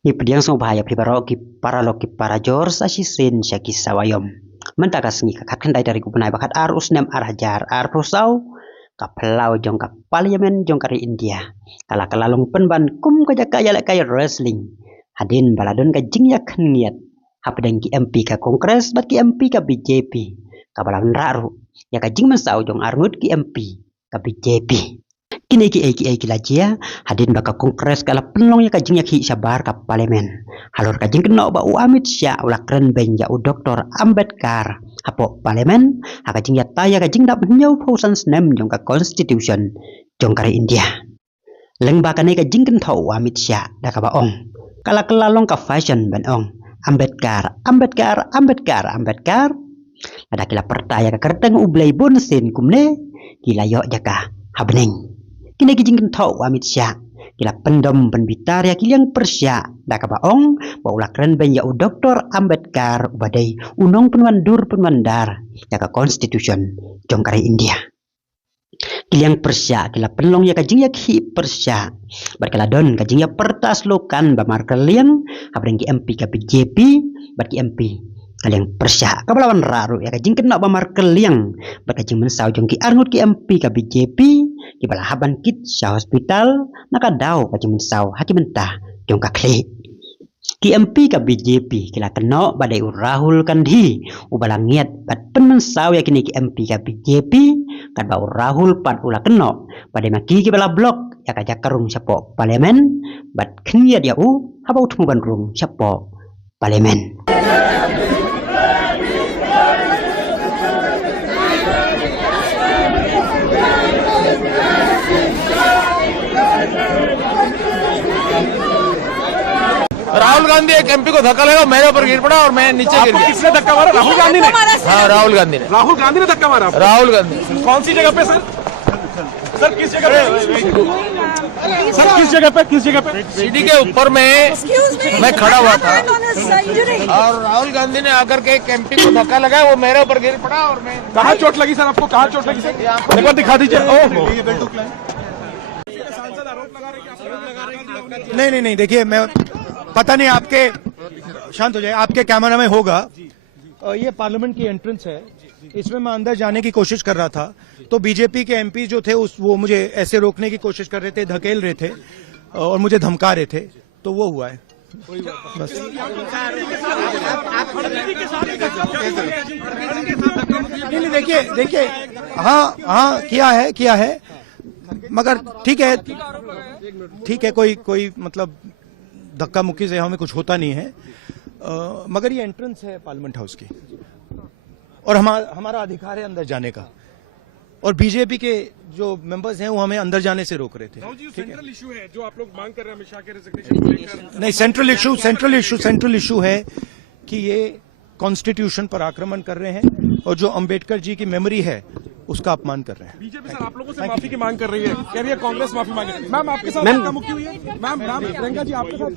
Ni pediang so bahaya pribaro ki paralok ki parajor sasisen syaki sawayom. Mentaka sengi kakak kendai dari kupenai bakat arus nem arah jar ar prosau kapelau jong ka parlimen jong kari India. Kala kalalong penban kum kajaka yalak kaya wrestling. Hadin baladon ka jingyak niat. Hapedang ki MP ka kongres bat ki MP ka BJP. Kabalan raru ya ka jing mensau jong arngut ki MP ka BJP. Kini ki lajia hadin baka kongres kala penlong ya kajing yak hi sabar ka parlemen halor kajing kena ba Amit Syah ulah keren ben ya Dr. Ambedkar hapo parlemen ha kajing ya taya kajing dap nyau pausan snem jong ka constitution jong kari India leng baka ne kajing ken thau Amit Syah da ka baong kala kelalong ka fashion ben ong Ambedkar ada kila pertaya ka kerteng ublai bonsen kumne kila yo jaka habneng kini kijing kentau Amit Syah kila pendom penbitar ya kiliang persya da ka baong baula keren ben ya Dr. Ambedkar badai unong penwandur penwandar ya ka constitution jong kari India kiliang persya kila penlong ya kajing ya ki persya berkala don kajing ya pertas lokan ba markeliang habreng ki MP ka BJP bagi MP kaliang persya kabalawan raru ya kajing kena ba markeliang berkajing mensau jong ki arngut ki MP ka BJP di balahaban kit sa hospital nakadaw kajing mensau hakim mentah jong ka kli ki MP ka BJP kila kena badai Rahul Gandhi ubalangiat bat penmensau ya kini ki MP ka BJP kan ba Rahul pat ula kena badai maki ki bala blok ya kajak karung sapo parlemen bat kenia dia habau tumu bandrung sapo parlemen. Rahul गांधी एक एमपी को धक्का लगा मेरे ऊपर गिर पड़ा और मैं नीचे गिर गया। किसने धक्का मारा? राहुल गांधी ने? हाँ राहुल गांधी ने। राहुल गांधी ने धक्का मारा? राहुल गांधी। कौन सी जगह पे सर? सर किस जगह पे? सर किस जगह पे? सीढ़ी के ऊपर में मैं खड़ा हुआ था और राहुल गांधी ने आकर के एक एमपी को धक्का लगाया वो मेरे ऊपर गिर पड़ा और मैं। कहाँ चोट लगी सर आपको? कहाँ चोट लगी सर? एक बार दिखा दीजिए। नहीं देखिए मैं पता नहीं आपके शांत हो जाए आपके कैमरा में होगा ये पार्लियामेंट की एंट्रेंस है इसमें मैं अंदर जाने की कोशिश कर रहा था तो बीजेपी के एमपी जो थे वो मुझे ऐसे रोकने की कोशिश कर रहे थे धकेल रहे थे और मुझे धमका रहे थे तो वो हुआ है बस नहीं देखिए हाँ किया है मगर ठीक है कोई मतलब धक्का मुक्की से हमें कुछ होता नहीं है मगर ये एंट्रेंस है पार्लियामेंट हाउस की और हमारा अधिकार है अंदर जाने का और बीजेपी के जो मेंबर्स हैं वो हमें अंदर जाने से रोक रहे थे। सेंट्रल इशू है जो आप लोग मांग कर रहे हैं अमित शाह के रेजिग्नेशन को लेकर। नहीं सेंट्रल इशू है कि ये कॉन्स्टिट्यूशन पर आक्रमण कर रहे हैं और जो अंबेडकर जी की मेमोरी है उसका अपमान कर रहे हैं। बीजेपी सर आप लोगों से माफी की मांग कर रही है, कह रही है कांग्रेस माफी मांगे। मैम आपके साथ धक्का मुक्की हुई है? मैम प्रियंका जी आपके साथ